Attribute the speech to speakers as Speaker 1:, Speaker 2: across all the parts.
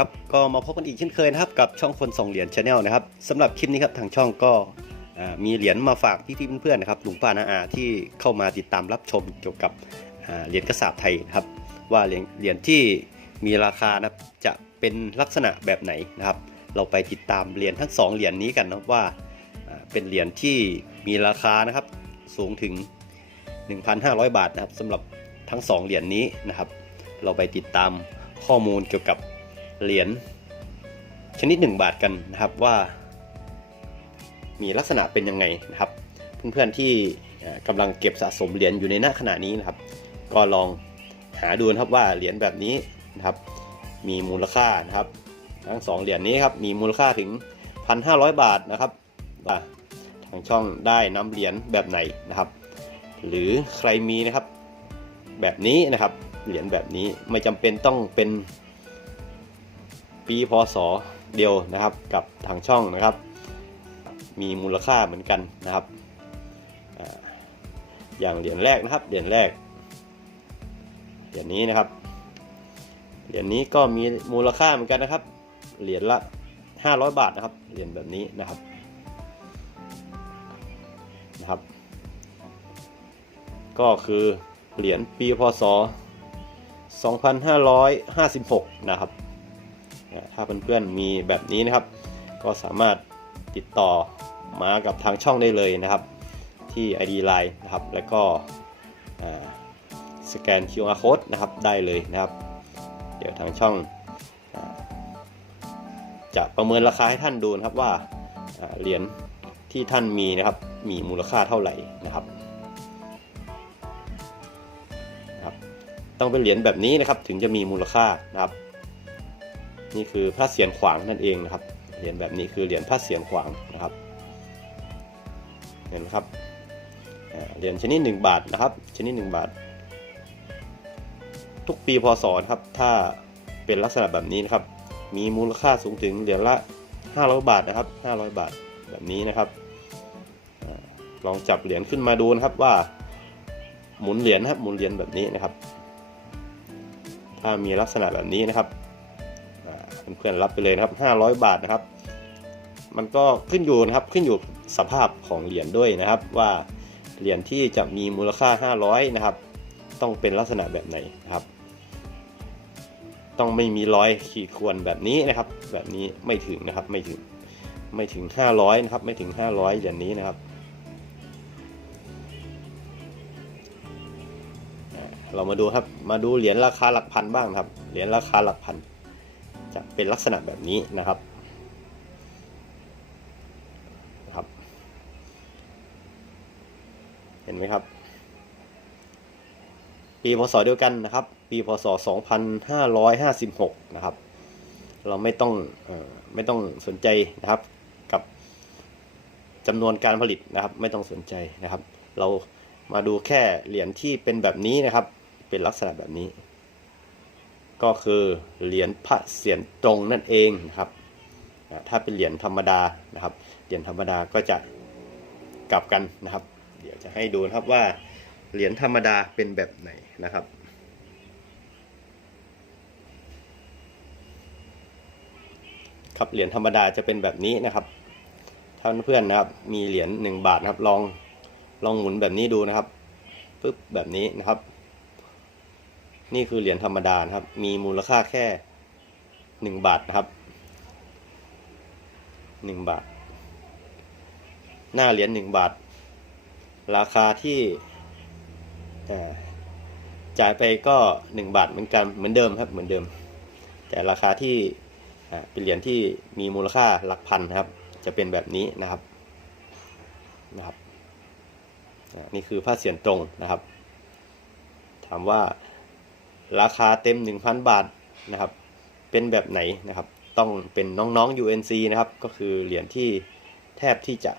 Speaker 1: ครับก็มาพบกันอีกเช่นเคยนะครับกับช่องคนส่งเหรียญชาแนลนะครับสำหรับคลิปนี้ครับทางช่องก็มีเหรียญมาฝากพี่ๆเพื่อนๆนะครับลุงป้านาอาที่เข้ามาติดตามรับชมเกี่ยวกับเหรียญกระสาบไทยนะครับว่าเหรียญที่มีราคานะครับจะเป็นลักษณะแบบไหนนะครับ เราไปติดตามเหรียญทั้งสองเหรียญนี้กันนะว่าเป็นเหรียญที่มีราคานะครับสูงถึง 1,500 บาทนะครับสำหรับทั้งสองเหรียญนี้นะครับ เราไปติดตามข้อมูลเกี่ยวกับ เหรียญชนิด 1 บาทกันนะครับว่า มีลักษณะเป็นยังไงนะครับ เพื่อนๆที่เอ่อกำลังเก็บสะสมเหรียญอยู่ในหน้าขณะนี้นะครับ ก็ลองหาดูนะครับว่าเหรียญแบบนี้นะครับ มีมูลค่านะครับ ทั้งสองเหรียญนี้ครับมีมูลค่าถึง 1,500 บาทนะครับว่าทางช่องได้นำเหรียญแบบไหนนะครับ หรือใครมีนะครับแบบนี้นะครับเหรียญแบบนี้ไม่จำเป็นต้องเป็น ปีพศเดียวนะครับกับทางช่องนะครับ มีมูลค่าเหมือนกันนะครับอย่างเหรียญแรกนะครับเหรียญแรกเหรียญนี้นะครับเหรียญนี้ก็มีมูลค่าเหมือนกันนะครับเหรียญละ 500 บาทนะครับเหรียญแบบนี้นะครับนะครับ ก็คือเหรียญปีพศ 2556 นะครับ ถ้าเพื่อนๆมีแบบนี้นะครับ ก็สามารถติดต่อมากับทางช่องได้เลยนะครับ ที่ ID Line นะครับ แล้วก็สแกน QR Code นะครับได้เลยนะครับ เดี๋ยวทางช่อง จะประเมินราคาให้ท่านดูนะครับว่าอ่าเหรียญที่ท่านมีนะครับมีมูลค่าเท่าไหร่นะครับ ต้องเป็นเหรียญแบบนี้นะครับถึงจะมีมูลค่านะครับ นี่คือพระเศียรขวางนั่นเองนะครับ เหรียญแบบนี้คือเหรียญพระเศียรขวางนะครับ เห็นไหมครับเหรียญชนิด 1 บาทนะครับ ชนิด 1 บาท ทุกปีพศครับถ้าเป็นลักษณะแบบนี้นะครับ มีมูลค่าสูงถึงเหรียญละ 500 บาทนะครับ 500 บาทแบบนี้นะครับลองจับเหรียญขึ้นมาดูนะครับว่า หมุนเหรียญนะครับหมุนเหรียญแบบนี้นะครับ ถ้ามีลักษณะแบบนี้นะครับ เพื่อนๆรับไปเลยนะครับ 500 บาทนะครับ มันก็ขึ้นอยู่นะครับขึ้นอยู่สภาพของเหรียญด้วยนะครับ ว่าเหรียญที่จะมีมูลค่า 500 นะครับ ต้องเป็นลักษณะแบบไหนนะครับ ต้องไม่มีร้อยขีดข่วนแบบนี้นะครับ แบบนี้ไม่ถึงนะครับไม่ถึงไม่ถึง 500 นะครับ ไม่ถึง 500เหรียญนี้นะครับเรามาดูครับ มาดูเหรียญราคาหลักพันบ้างครับ เหรียญราคาหลักพัน จะเป็นลักษณะแบบนี้นะครับนะครับ เห็นไหมครับ ปีพศเดียวกันนะครับ ปีพศ 2556 นะครับ เราไม่ต้องอไม่ต้องสนใจนะครับกับจำนวนการผลิตนะครับ ไม่ต้องสนใจนะครับ เรามาดูแค่เหรียญที่เป็นแบบนี้นะครับ เป็นลักษณะแบบนี้ ก็คือเหรียญพระเศียรตรงนั่นเองนะครับถ้าเป็นเหรียญธรรมดานะครับเหรียญธรรมดาก็จะกลับกันนะครับ เดี๋ยวจะให้ดูนะครับว่าเหรียญธรรมดาเป็นแบบไหนนะครับครับเหรียญธรรมดาจะเป็นแบบนี้นะครับท่านเพื่อนนะครับมีเหรียญหนึ่งบาทนะครับลองลองหมุนแบบนี้ดูนะครับปึ๊บแบบนี้นะครับ นี่คือเหรียญธรรมดานะครับ มีมูลค่าแค่หนึ่งบาทนะครับหนึ่งบาท หน้าเหรียญหนึ่งบาท ราคาที่จ่ายไปก็หนึ่งบาทเหมือนกันเหมือนเดิมครับเหมือนเดิม แต่ราคาที่เป็นเหรียญที่มีมูลค่าหลักพันนะครับ จะเป็นแบบนี้นะครับนะครับนี่คือผ้าเสียนตรงนะครับ ถามว่า ราคาเต็ม 1,000 บาทนะครับ เป็นแบบไหนนะครับ ต้องเป็นน้องๆ UNC นะครับ ก็คือเหรียญที่แทบที่จะ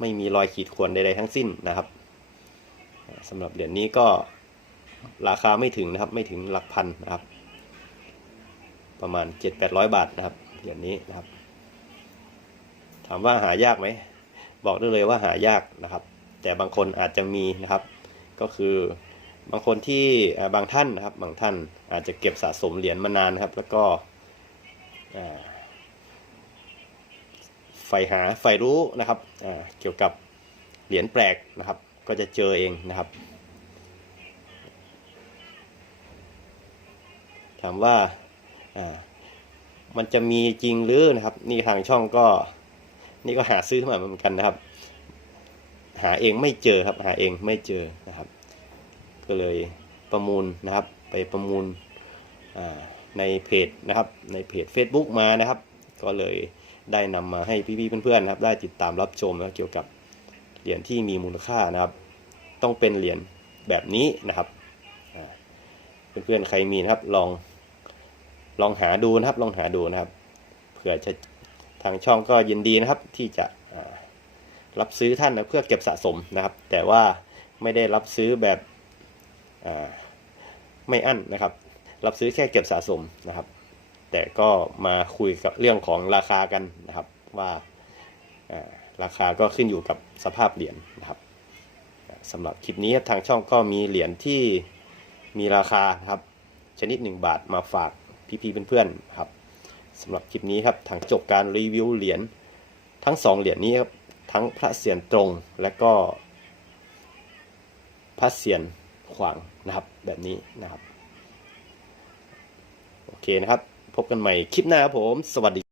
Speaker 1: ไม่มีรอยขีดข่วนใดๆทั้งสิ้นนะครับสำหรับเหรียญนี้ก็ราคาไม่ถึงนะครับ ไม่ถึงหลักพันนะครับ ประมาณ 7-800 บาทนะครับเหรียญนี้นะครับ ถามว่าหายากไหม บอกได้เลยว่าหายากนะครับ แต่บางคนอาจจะมีนะครับ ก็คือ บางคนที่บางท่านนะครับบางท่านอาจจะเก็บสะสมเหรียญมานานนะครับ แล้วก็ใฝ่หาใฝ่รู้นะครับเกี่ยวกับเหรียญแปลกนะครับ ก็จะเจอเองนะครับ ถามว่าอ่ามันจะมีจริงหรือนะครับ นี่ทางช่องก็นี่ก็หาซื้อมาเหมือนกันนะครับ หาเองไม่เจอครับ หาเองไม่เจอนะครับ ก็เลยประมูลนะครับ ไปประมูลในเพจนะครับ ในเพจ Facebook มานะครับ ก็เลยได้นำมาให้พี่ๆเพื่อนๆนะครับ ได้ติดตามรับชมนะเกี่ยวกับเหรียญที่มีมูลค่านะครับ ต้องเป็นเหรียญแบบนี้นะครับอ่าเพื่อนๆใครมีนะครับลองลองหาดูนะครับลองหาดูนะครับเผื่อจะทางช่องก็ยินดีนะครับที่จะรับซื้อท่านนะเพื่อเก็บสะสมนะครับ แต่ว่าไม่ได้รับซื้อแบบ ไม่อั้นนะครับ รับซื้อแค่เก็บสะสมนะครับ แต่ก็มาคุยกับเรื่องของราคากันนะครับว่าราคาก็ขึ้นอยู่กับสภาพเหรียญนะครับสำหรับคลิปนี้ทางช่องก็มีเหรียญที่มีราคาครับ ชนิด 1 บาทมาฝากพี่ๆเพื่อนๆครับสำหรับคลิปนี้ครับทางจบการรีวิวเหรียญทั้ง 2 เหรียญนี้ครับทั้งพระเศียรตรงและก็พระเศียร ขวางนะครับแบบนี้นะครับ โอเคนะครับ พบกันใหม่คลิปหน้าครับผม สวัสดี